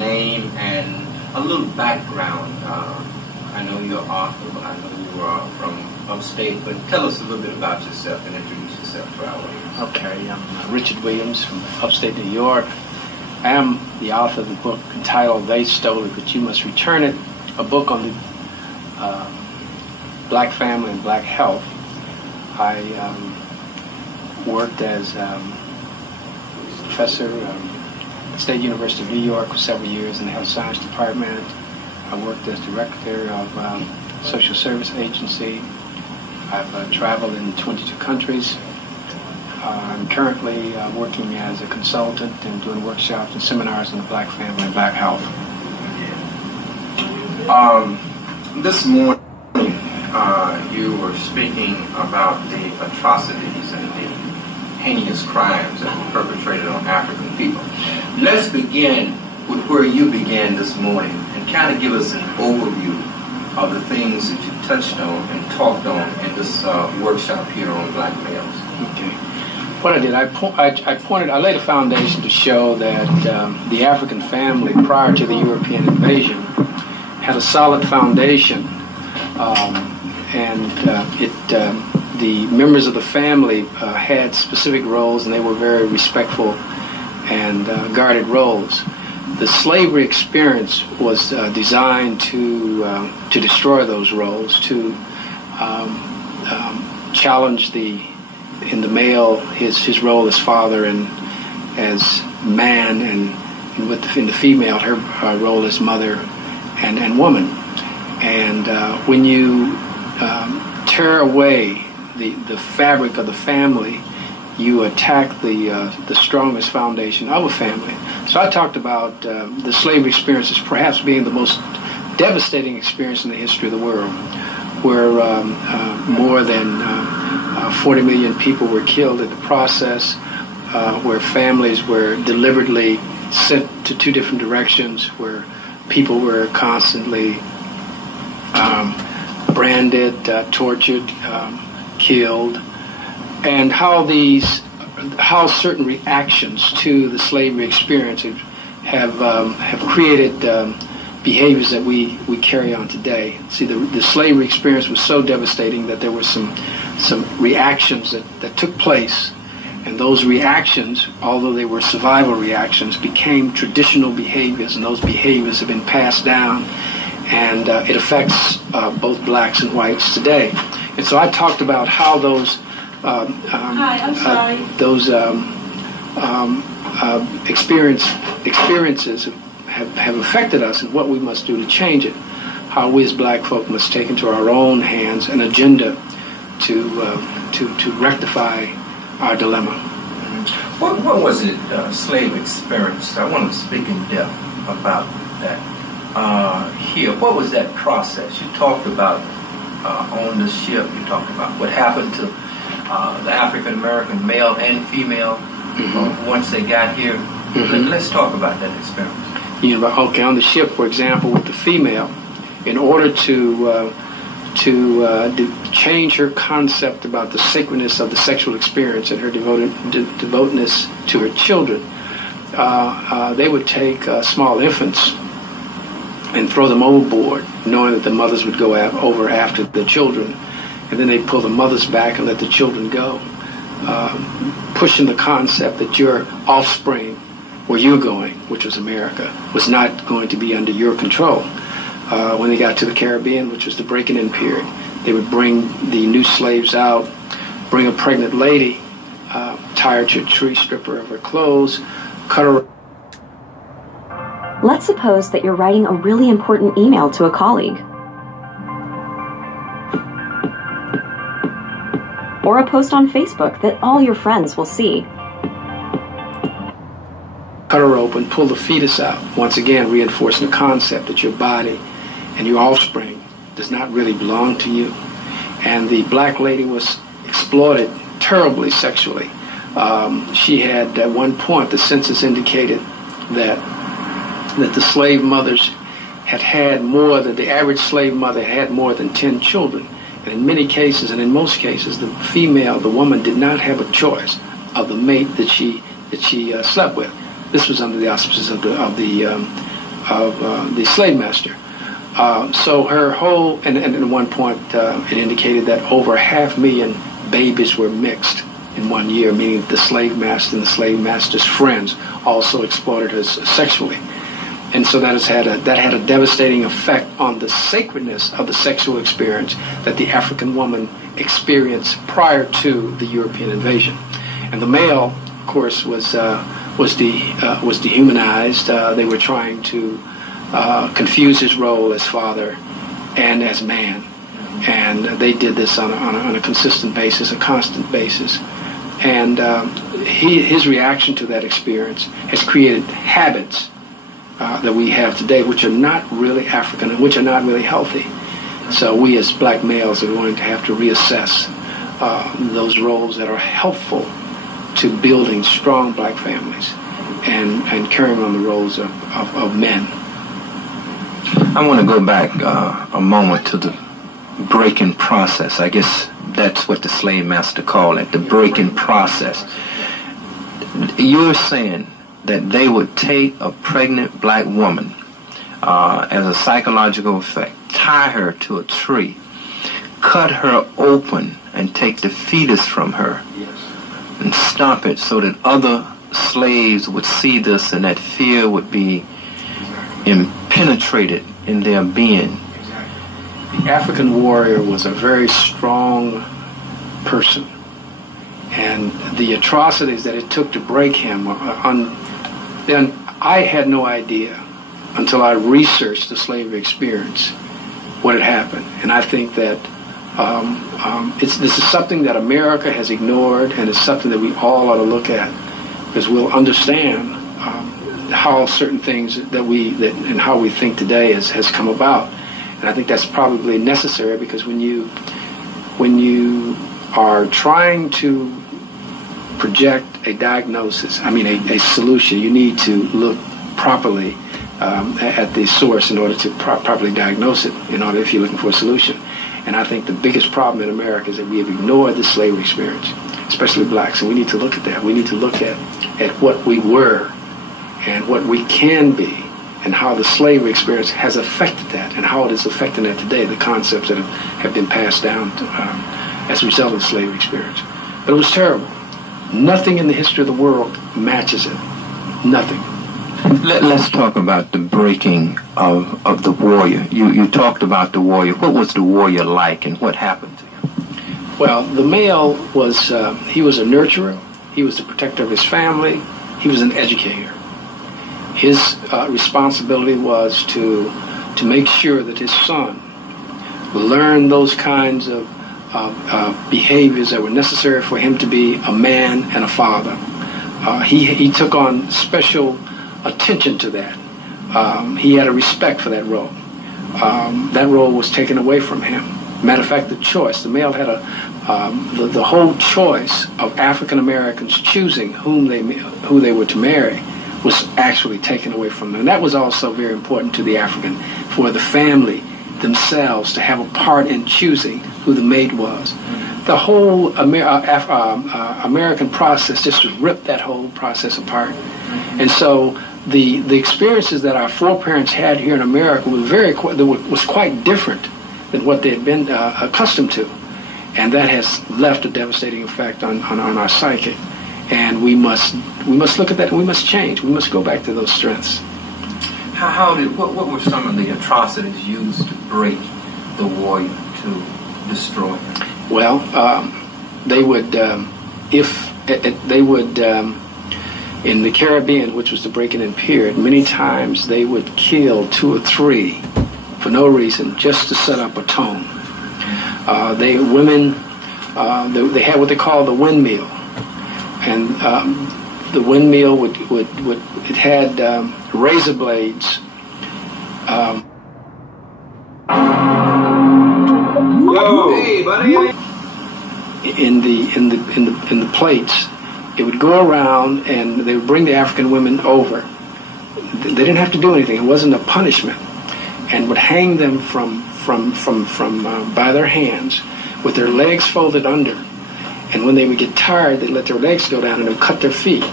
name and a little background. I know you're an author, but I know you are from upstate, but tell us a little bit about yourself and introduce yourself to our audience. Okay, I'm Richard Williams from upstate New York. I am the author of the book entitled They Stole It, But You Must Return It, a book on the black family and black health. I worked as professor at the State University of New York for several years in the health science department. I worked as director of social service agency. I've traveled in 22 countries. I'm currently working as a consultant and doing workshops and seminars on the black family and black health. This morning you were speaking about the atrocities and the heinous crimes that were perpetrated on African people. Let's begin with where you began this morning and kind of give us an overview of the things that you touched on and talked on in this workshop here on black males. Okay. What I did, I laid a foundation to show that the African family prior to the European invasion had a solid foundation, the members of the family had specific roles, and they were very respectful and guarded roles. The slavery experience was designed to destroy those roles, to challenge in the male his role as father and as man, and in the female her role as mother and woman. And when you tear away the fabric of the family, you attack the strongest foundation of a family. So I talked about the slavery experience as perhaps being the most devastating experience in the history of the world, where more than 40 million people were killed in the process, where families were deliberately sent to two different directions, where people were constantly branded, tortured, killed, and how certain reactions to the slavery experience have created behaviors that we carry on today. See, the slavery experience was so devastating that there were some reactions that took place, and those reactions, although they were survival reactions, became traditional behaviors, and those behaviors have been passed down, and it affects both blacks and whites today. And so I talked about how those experiences have affected us and what we must do to change it, how we as black folk must take into our own hands an agenda to rectify our dilemma. What was it, slave experience? I want to speak in depth about that here. What was that process? You talked about on the ship, you talked about what happened to the African-American male and female once they got here. Let's talk about that experience. Okay, on the ship, for example, with the female, in order to change her concept about the sacredness of the sexual experience and her devotedness to her children, they would take small infants and throw them overboard, knowing that the mothers would go over after the children, and then they'd pull the mothers back and let the children go, pushing the concept that your offspring, where you're going, which was America, was not going to be under your control. When they got to the Caribbean, which was the breaking-in period, they would bring the new slaves out, bring a pregnant lady, tie her to a tree, strip her of her clothes, cut her. Let's suppose that you're writing a really important email to a colleague, or a post on Facebook that all your friends will see. Cut her open, pull the fetus out, once again reinforcing the concept that your body and your offspring does not really belong to you. And the black lady was exploited terribly sexually. She had, at one point, the census indicated that the slave mothers had more than, the average slave mother had more than 10 children. And in many cases, and in most cases, the female, the woman, did not have a choice of the mate that she slept with. This was under the auspices of the the slave master. So her whole, and at one point it indicated that over 500,000 babies were mixed in 1 year, meaning the slave master and the slave master's friends also exploited her sexually. And so that had a devastating effect on the sacredness of the sexual experience that the African woman experienced prior to the European invasion. And the male, of course, was dehumanized. They were trying to confuse his role as father and as man, and they did this on a consistent basis, a constant basis. And his reaction to that experience has created habits that we have today, which are not really African and which are not really healthy. So we as black males are going to have to reassess those roles that are helpful to building strong black families and carrying on the roles of men. I want to go back a moment to the breaking process. I guess that's what the slave master called it, the breaking process. You're saying that they would take a pregnant black woman as a psychological effect, tie her to a tree, cut her open, and take the fetus from her, and stop it so that other slaves would see this and that fear would be impenetrated in their being. The African warrior was a very strong person, and the atrocities that it took to break him then I had no idea until I researched the slavery experience what had happened. And I think that this is something that America has ignored, and it's something that we all ought to look at, because we'll understand how certain things and how we think today has come about. And I think that's probably necessary, because when you are trying to project a diagnosis, a solution, you need to look properly at the source in order to properly diagnose it, if you're looking for a solution. And I think the biggest problem in America is that we have ignored the slavery experience, especially blacks, and we need to look at that. We need to look at what we were and what we can be, and how the slavery experience has affected that, and how it is affecting that today, the concepts that have been passed down as a result of the slavery experience. But it was terrible. Nothing in the history of the world matches it. Nothing. Let's talk about the breaking of the warrior. You talked about the warrior. What was the warrior like, and what happened to him? Well, the male was, he was a nurturer. He was the protector of his family. He was an educator. His responsibility was to make sure that his son learned those kinds of behaviors that were necessary for him to be a man and a father. He took on special attention to that. He had a respect for that role. That role was taken away from him. Matter of fact, the choice, the male had the whole choice of African Americans choosing who they were to marry was actually taken away from them. And that was also very important to the African, for the family themselves to have a part in choosing who the mate was. The whole American process just ripped that whole process apart. And so the experiences that our foreparents had here in America was quite different than what they had been accustomed to. And that has left a devastating effect on our psyche. And we must look at that, and we must change. We must go back to those strengths. What were some of the atrocities used to break the warrior, to destroy him? Well, they would, in the Caribbean, which was the breaking-in period, many times they would kill 2 or 3 for no reason, just to set up a tone. They had what they call the windmill, and the windmill it had razor blades. Hey, buddy. In the plates, it would go around, and they would bring the African women over. They didn't have to do anything; it wasn't a punishment, and would hang them from by their hands, with their legs folded under. And when they would get tired, they'd let their legs go down and they'd cut their feet.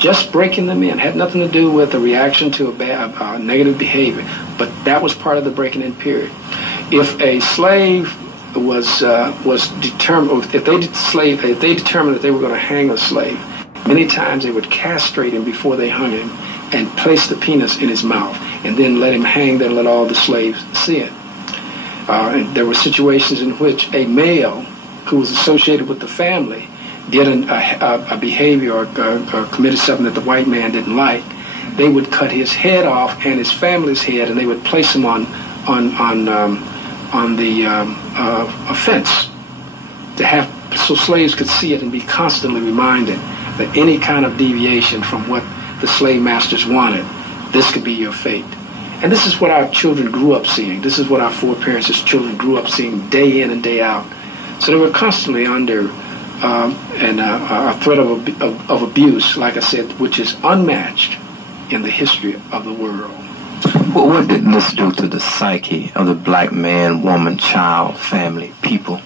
just breaking them in. It had nothing to do with a reaction to a negative behavior, but that was part of the breaking in period. If a slave was determined, or if they determined that they were going to hang a slave, many times they would castrate him before they hung him and place the penis in his mouth and then let him hang there and let all the slaves see it. And there were situations in which a male who was associated with the family did a behavior or committed something that the white man didn't like. They would cut his head off and his family's head, and they would place him on the fence to have, so slaves could see it and be constantly reminded that any kind of deviation from what the slave masters wanted, this could be your fate. And this is what our children grew up seeing. This is what our foreparents as children grew up seeing day in and day out. So they were constantly under a threat of abuse, like I said, which is unmatched in the history of the world. Well, what did this do to the psyche of the black man, woman, child, family, people?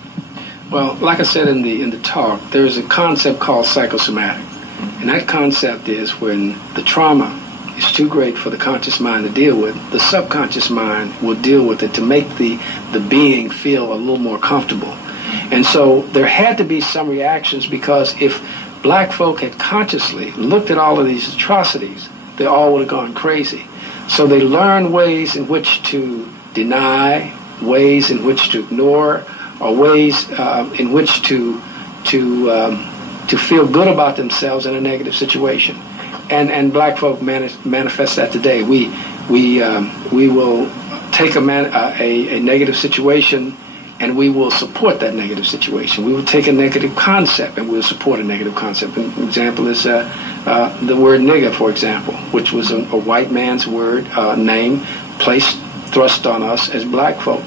Well, like I said in the talk, there's a concept called psychosomatic. And that concept is when the trauma is too great for the conscious mind to deal with, the subconscious mind will deal with it to make the being feel a little more comfortable. And so there had to be some reactions, because if black folk had consciously looked at all of these atrocities, they all would have gone crazy. So they learned ways in which to deny, ways in which to ignore, or ways in which to feel good about themselves in a negative situation. And black folk manifest that today. We will take a negative situation, and we will support that negative situation. We will take a negative concept and we'll support a negative concept. An example is the word nigger, for example, which was a white man's word, name, thrust on us as black folk.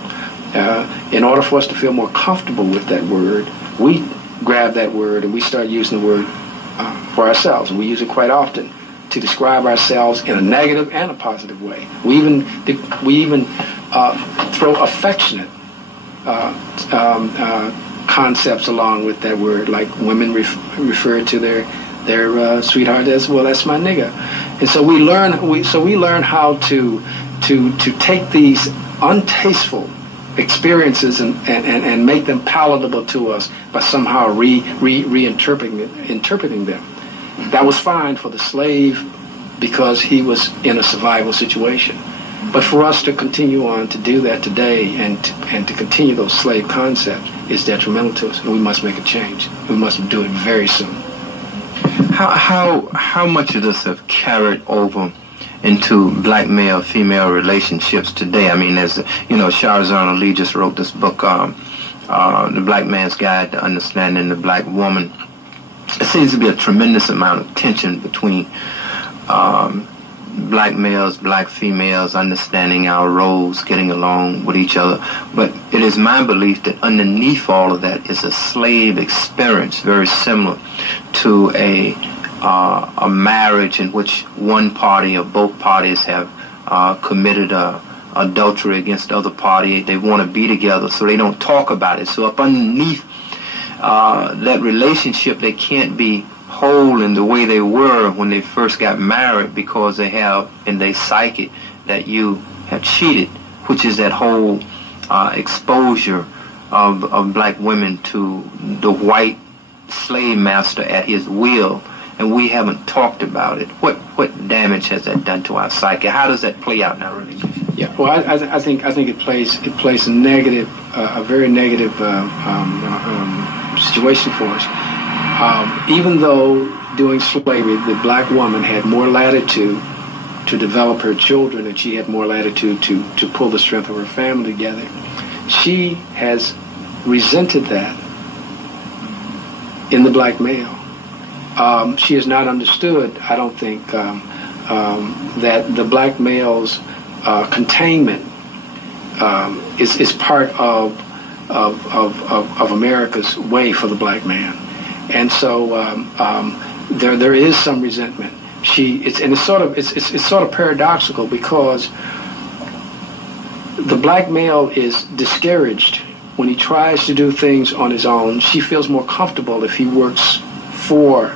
In order for us to feel more comfortable with that word, we grab that word and we start using the word for ourselves. And we use it quite often to describe ourselves in a negative and a positive way. We even throw affectionate concepts along with that word, like women refer to their sweetheart as, well, that's my nigga. And so we learn how to take these untasteful experiences and make them palatable to us by somehow reinterpreting them. That was fine for the slave because he was in a survival situation. But for us to continue on to do that today and to continue those slave concepts is detrimental to us, and we must make a change. We must do it very soon. How much of this have carried over into black male-female relationships today? I mean, as Shahrazad Ali just wrote this book, The Black Man's Guide to Understanding the Black Woman. It seems to be a tremendous amount of tension between black males, black females, understanding our roles, getting along with each other. But it is my belief that underneath all of that is a slave experience, very similar to a marriage in which one party or both parties have committed adultery against the other party. They want to be together, so they don't talk about it. So up underneath that relationship, they can't be whole in the way they were when they first got married, because they have in their psyche that you have cheated, which is that whole exposure of black women to the white slave master at his will. And we haven't talked about it. What damage has that done to our psyche? How does that play out in our relationship? Yeah, well, I think it plays a negative, a very negative situation for us. Even though during slavery the black woman had more latitude to develop her children, and she had more latitude to pull the strength of her family together, she has resented that in the black male. She has not understood, I don't think, that the black male's containment is part of America's way for the black man, and so there is some resentment. It's sort of paradoxical, because the black male is discouraged when he tries to do things on his own. She feels more comfortable if he works for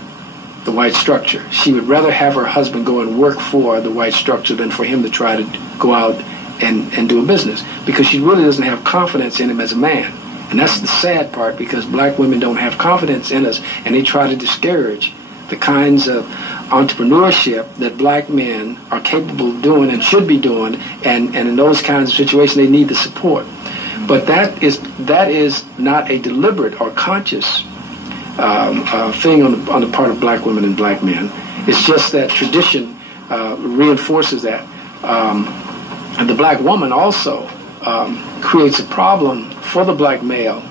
the white structure. She would rather have her husband go and work for the white structure than for him to try to go out and do a business, because she really doesn't have confidence in him as a man. And that's the sad part, because black women don't have confidence in us, and they try to discourage the kinds of entrepreneurship that black men are capable of doing and should be doing, and in those kinds of situations they need the support. But that is not a deliberate or conscious thing on the part of black women and black men. It's just that tradition reinforces that. And the black woman also creates a problem for the black male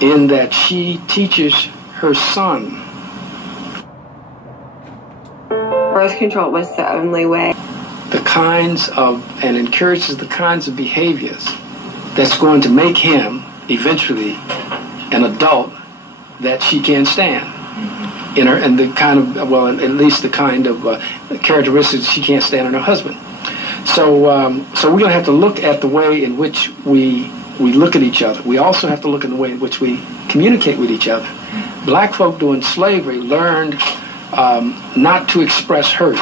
in that she teaches her son. Birth control was the only way. And encourages the kinds of behaviors that's going to make him eventually an adult that she can't stand. And the kind of, well, at least the kind of characteristics she can't stand in her husband. So we're going to have to look at the way in which we look at each other. We also have to look at the way in which we communicate with each other. Black folk during slavery learned not to express hurt.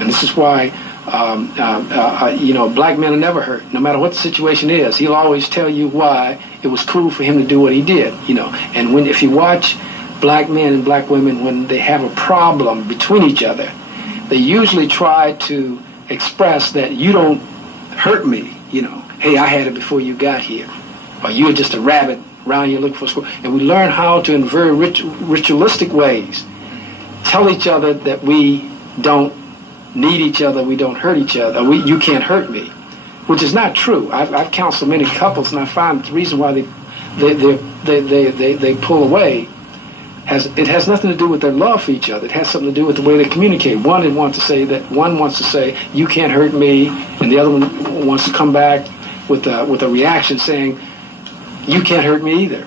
And this is why, black men are never hurt. No matter what the situation is, he'll always tell you why it was cool for him to do what he did, And if you watch black men and black women, when they have a problem between each other, they usually try to express that you don't hurt me, Hey, I had it before you got here. Or you're just a rabbit around here looking for a squirrel. And we learn how to, in very ritualistic ways, tell each other that we don't need each other, we don't hurt each other, you can't hurt me, which is not true. I've counseled many couples, and I find the reason why they pull away has nothing to do with their love for each other. It has something to do with the way they communicate. One wants to say you can't hurt me, and the other one wants to come back with a reaction saying you can't hurt me either.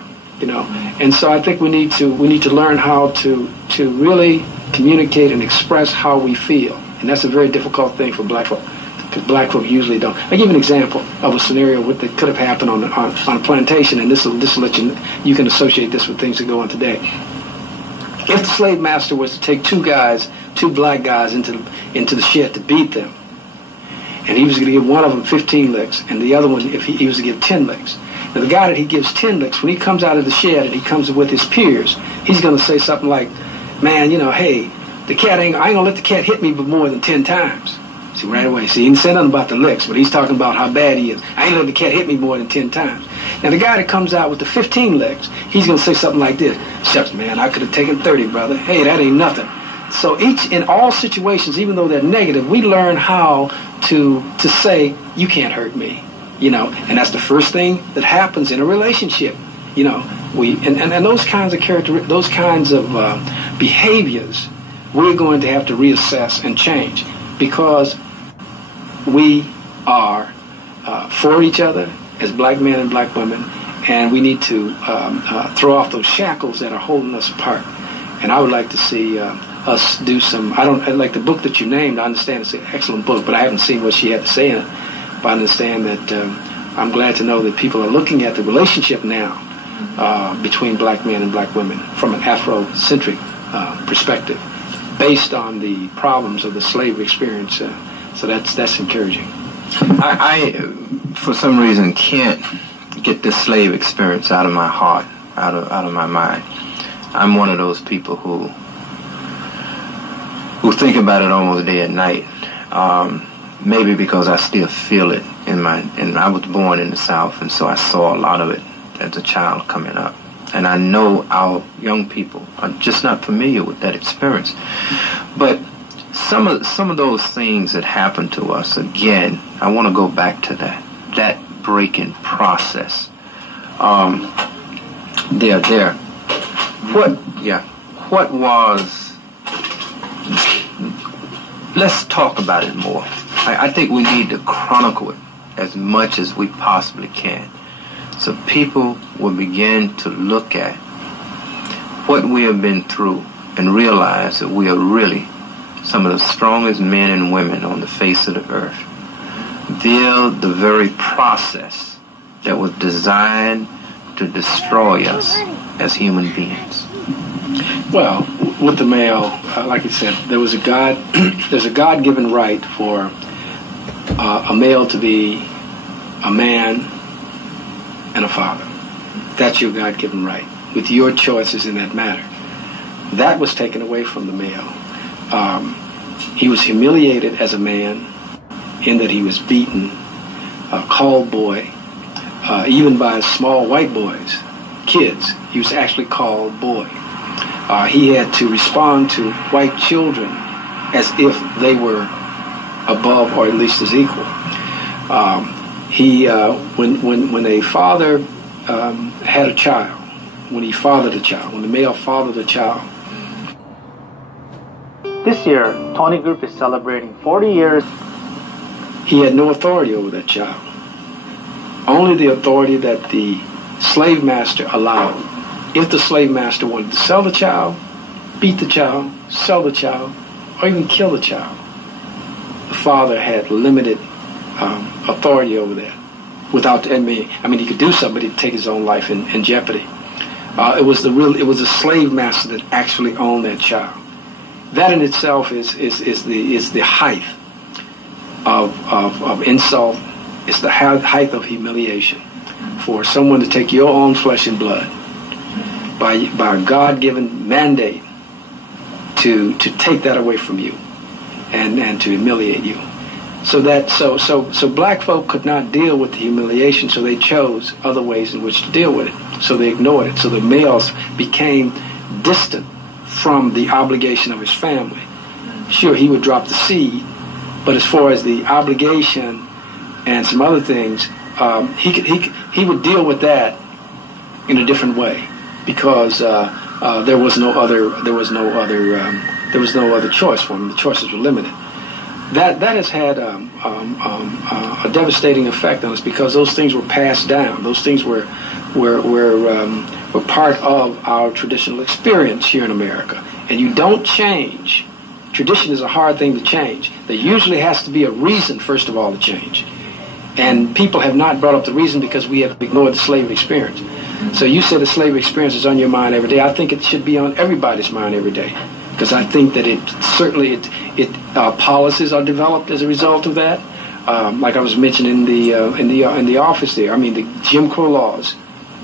And so I think we need to learn how to really communicate and express how we feel, and that's a very difficult thing for black folk, because black folk usually don't. I give you an example of a scenario that could have happened on a plantation, and this will let you can associate this with things that go on today. If the slave master was to take two black guys into the shed to beat them, and he was going to give one of them 15 licks, and the other one, if he was to give 10 licks. Now, the guy that he gives 10 licks, when he comes out of the shed and he comes with his peers, he's going to say something like, man, hey, I ain't going to let the cat hit me but more than 10 times. See, right away. See, he didn't say nothing about the licks, but he's talking about how bad he is. I ain't letting the cat hit me more than 10 times. Now, the guy that comes out with the 15 licks, he's going to say something like this. Shucks, man, I could have taken 30, brother. Hey, that ain't nothing. So in all situations, even though they're negative, we learn how to say, you can't hurt me. And that's the first thing that happens in a relationship. And those kinds of those kinds of behaviors, we're going to have to reassess and change, because we are for each other as black men and black women, and we need to throw off those shackles that are holding us apart. And I would like to see us do some. I like the book that you named. I understand it's an excellent book, but I haven't seen what she had to say in it. But I understand that I'm glad to know that people are looking at the relationship now between black men and black women from an Afrocentric perspective, based on the problems of the slavery experience. So that's encouraging. I for some reason can't get this slave experience out of my heart, out of my mind. I'm one of those people who think about it almost day and night. Maybe because I still feel it and I was born in the South, and so I saw a lot of it as a child coming up. And I know our young people are just not familiar with that experience. But some of those things that happen to us, again, I want to go back to that breaking process. What was, let's talk about it more. I think we need to chronicle it as much as we possibly can, so people will begin to look at what we have been through and realize that we are really some of the strongest men and women on the face of the earth via the very process that was designed to destroy us as human beings. Well, with the male, like I said, there's a God-given right for a male to be a man and a father. That's your God-given right, with your choices in that matter. That was taken away from the male. He was humiliated as a man in that he was beaten, called boy, even by small white boys, kids. He was actually called boy. He had to respond to white children as if they were above or at least as equal. When a father had a child, when he fathered a child, when the male fathered a child. This year, Tony Group is celebrating 40 years. He had no authority over that child. Only the authority that the slave master allowed. If the slave master wanted to sell the child, beat the child, sell the child, or even kill the child, the father had limited authority over that. Without, I mean, he could do something, but he'd take his own life in jeopardy. It was the slave master that actually owned that child. That in itself is the height of insult. It's the height of humiliation for someone to take your own flesh and blood by a God-given mandate to take that away from you and to humiliate you. So black folk could not deal with the humiliation, so they chose other ways in which to deal with it. So they ignored it. So the males became distant from the obligation of his family. Sure, he would drop the seed, but as far as the obligation and some other things, he would deal with that in a different way because there was no other choice for him. The choices were limited. That has had a devastating effect on us because those things were passed down. Those things were part of our traditional experience here in America. And you don't change. Tradition is a hard thing to change. There usually has to be a reason, first of all, to change. And people have not brought up the reason because we have ignored the slavery experience. So you said the slavery experience is on your mind every day. I think it should be on everybody's mind every day. Because I think that policies are developed as a result of that. Like I was mentioning in the office there. I mean, the Jim Crow laws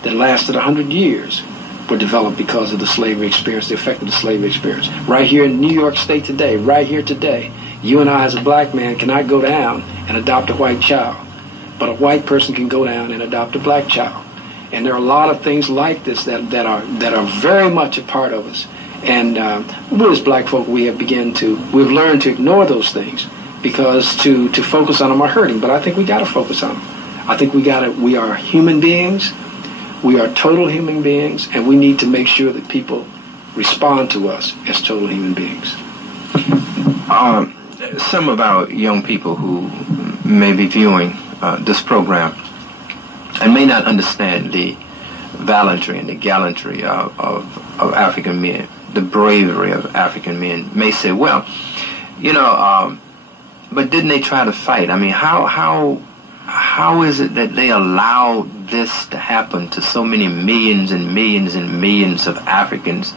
that lasted 100 years were developed because of the slavery experience, the effect of the slavery experience. Right here in New York State today, right here today, you and I as a black man cannot go down and adopt a white child. But a white person can go down and adopt a black child. And there are a lot of things like this that are very much a part of us. And we as black folk, we've learned to ignore those things because to focus on them are hurting. But I think we got to focus on them. I think we are human beings. We are total human beings, and we need to make sure that people respond to us as total human beings. Some of our young people who may be viewing this program and may not understand the valiantry and the gallantry of African men, the bravery of African men, may say, well, but didn't they try to fight? I mean, how is it that they allowed this to happen to so many millions and millions and millions of Africans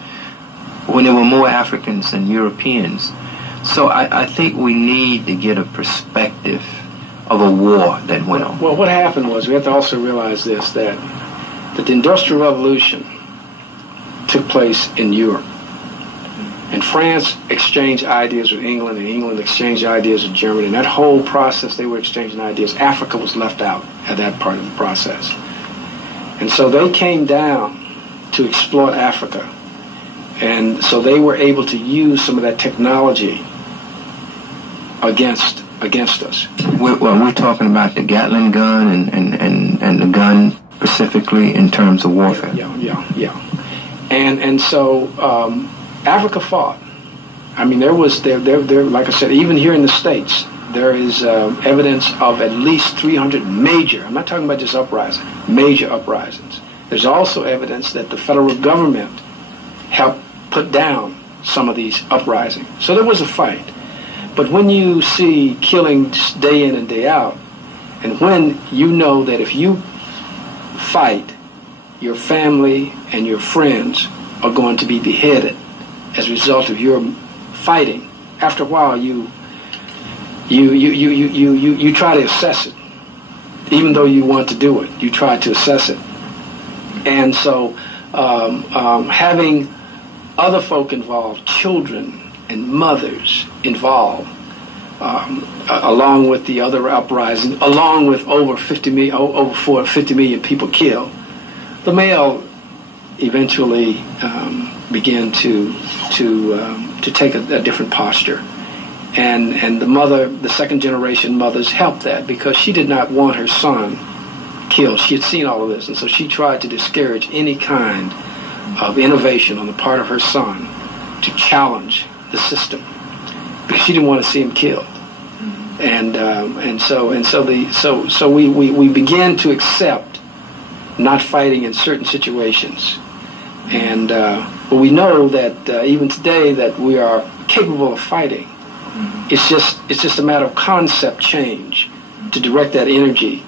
when there were more Africans than Europeans? So I think we need to get a perspective of a war that went on. Well, what happened was, we have to also realize this, that the Industrial Revolution took place in Europe. And France exchanged ideas with England, and England exchanged ideas with Germany. And that whole process, they were exchanging ideas. Africa was left out at that part of the process. And so they came down to exploit Africa. And so they were able to use some of that technology against us. We're talking about the Gatling gun and the gun specifically in terms of warfare. Yeah. And so Africa fought. I mean, there like I said, even here in the States, there is evidence of at least 300 major, I'm not talking about just uprisings, major uprisings. There's also evidence that the federal government helped put down some of these uprisings. So there was a fight. But when you see killings day in and day out, and when you know that if you fight, your family and your friends are going to be beheaded as a result of your fighting, after a while you try to assess it. Even though you want to do it, you try to assess it. And so having other folk involved, children and mothers involved, along with the other uprising, along with over 50 million people killed, the Mail eventually began to take a different posture. And the second generation mothers helped that, because she did not want her son killed. She had seen all of this, and so she tried to discourage any kind of innovation on the part of her son to challenge the system, because she didn't want to see him killed. So we began to accept not fighting in certain situations, but we know that even today that we are capable of fighting. It's just a matter of concept change to direct that energy.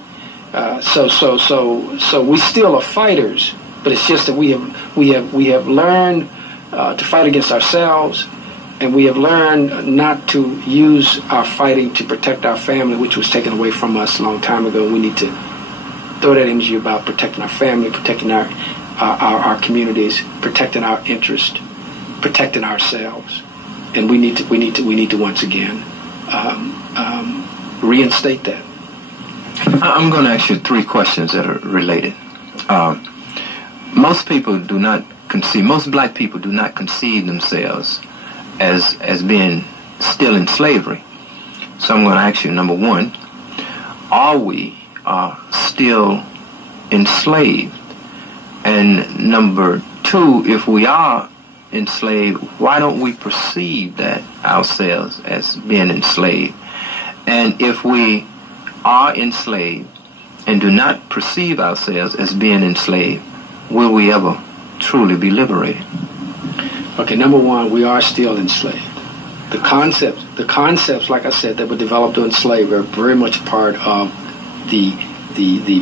So we still are fighters, but it's just that we have learned to fight against ourselves, and we have learned not to use our fighting to protect our family, which was taken away from us a long time ago. We need to throw that energy about protecting our family, protecting our communities, protecting our interest, protecting ourselves. And we need to once again reinstate that. I'm going to ask you 3 questions that are related. Most black people do not conceive themselves as being still in slavery. So I'm going to ask you, number 1, are we still enslaved? And number 2, if we are enslaved, why don't we perceive that ourselves as being enslaved? And if we are enslaved and do not perceive ourselves as being enslaved, will we ever truly be liberated? Okay, number 1, we are still enslaved. The concepts, like I said, that were developed to enslave are very much part of the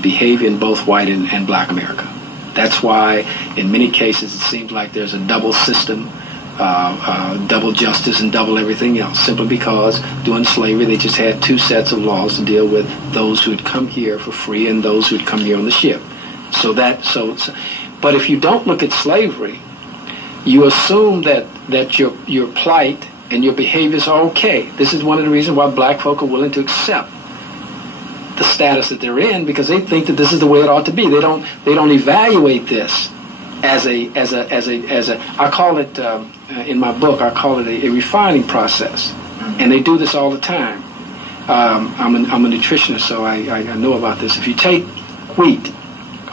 behavior in both white and black America. That's why, in many cases, it seems like there's a double system, double justice and double everything else, simply because during slavery they just had 2 sets of laws to deal with those who had come here for free and those who had come here on the ship. But if you don't look at slavery, you assume that your plight and your behaviors are okay. This is one of the reasons why black folk are willing to accept the status that they're in, because they think that this is the way it ought to be. They don't evaluate this as a I call it in my book, I call it a refining process, and they do this all the time. I'm a nutritionist, so I know about this. If you take wheat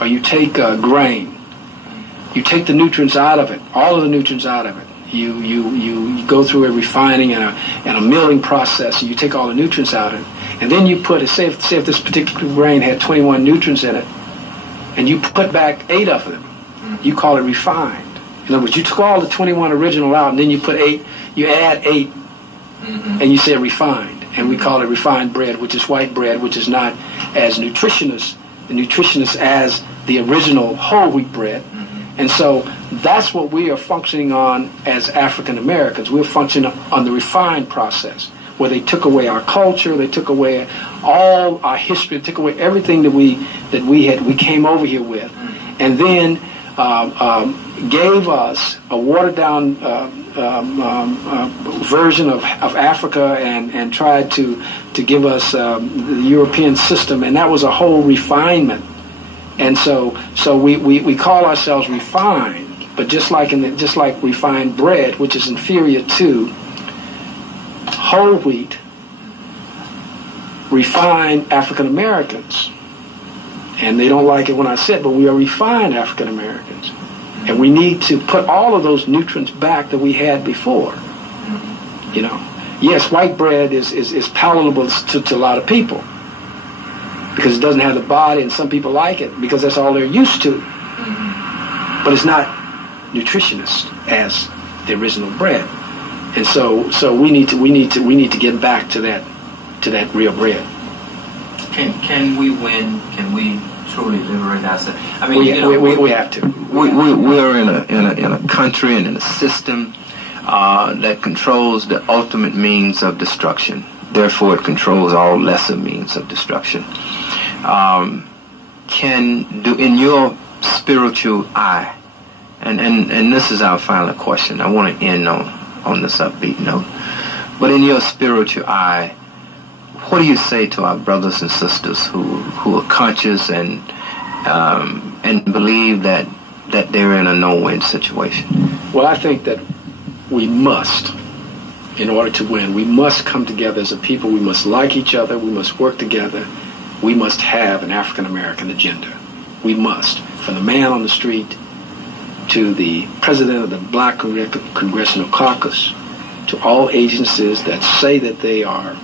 or you take grain, you take the nutrients out of it, all of the nutrients out of it. You go through a refining and a milling process, and you take all the nutrients out of it. And then you put, say if this particular grain had 21 nutrients in it, and you put back 8 of them, you call it refined. In other words, you took all the 21 original out, and then you put 8, you add 8, and you say refined. And we call it refined bread, which is white bread, which is not as nutritious as the original whole wheat bread. And so that's what we are functioning on as African Americans. We're functioning on the refined process, where they took away our culture, they took away all our history, they took away everything that we came over here with, and then gave us a watered down version of Africa, and tried to give us the European system, and that was a whole refinement. And so we call ourselves refined, but just like refined bread, which is inferior to whole wheat, refined African Americans. And they don't like it when I say it, but we are refined African Americans. And we need to put all of those nutrients back that we had before. You know, yes, white bread is palatable to a lot of people, because it doesn't have the body, and some people like it because that's all they're used to. But it's not nutritious as the original bread, and so we need to get back to that real bread. Can we win? Can we truly liberate ourselves? I mean, we have to. We are in a country and in a system that controls the ultimate means of destruction. Therefore, it controls all lesser means of destruction. Can do in your spiritual eye, and this is our final question. I want to end on this upbeat note. But in your spiritual eye, what do you say to our brothers and sisters who are conscious and believe that they're in a no-win situation? Well, I think that we must, in order to win, we must come together as a people. We must like each other. We must work together. We must have an African-American agenda. We must. From the man on the street to the president of the Black Congressional Caucus, to all agencies that say that they are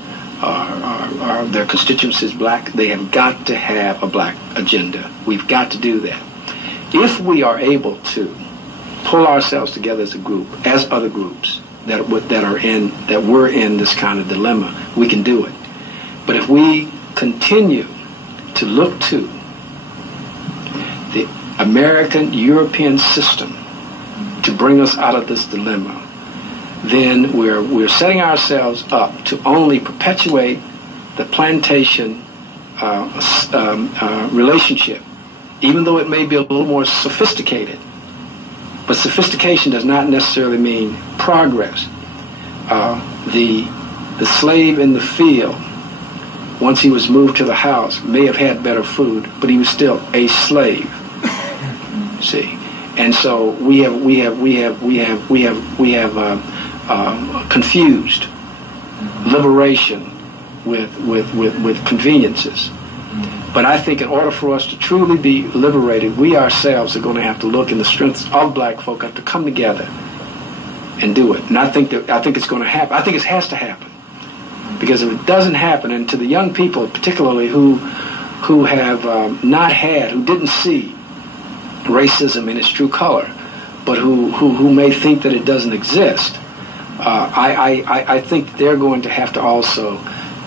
their constituency is black, they have got to have a black agenda. We've got to do that. If we are able to pull ourselves together as a group, as other groups that were in this kind of dilemma, we can do it. But if we continue to look to the American European system to bring us out of this dilemma, then we're setting ourselves up to only perpetuate the plantation relationship, even though it may be a little more sophisticated. But sophistication does not necessarily mean progress. The slave in the field, once he was moved to the house, may have had better food, but he was still a slave. See, and so we have confused liberation with conveniences. But I think in order for us to truly be liberated, we ourselves are going to have to look in the strengths of black folk, have to come together and do it. And I think it's going to happen. I think it has to happen. Because if it doesn't happen, and to the young people particularly who have who didn't see racism in its true color, but who may think that it doesn't exist, I think they're going to have to also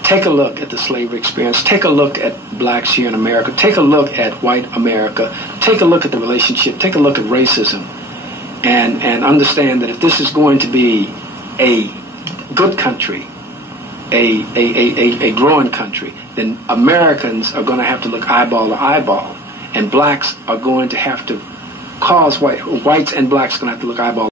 take a look at the slavery experience, take a look at blacks here in America, take a look at white America, take a look at the relationship, take a look at racism, and understand that if this is going to be a good country, a growing country, then Americans are going to have to look eyeball to eyeball, and blacks are going to have to whites and blacks are going to have to look eyeball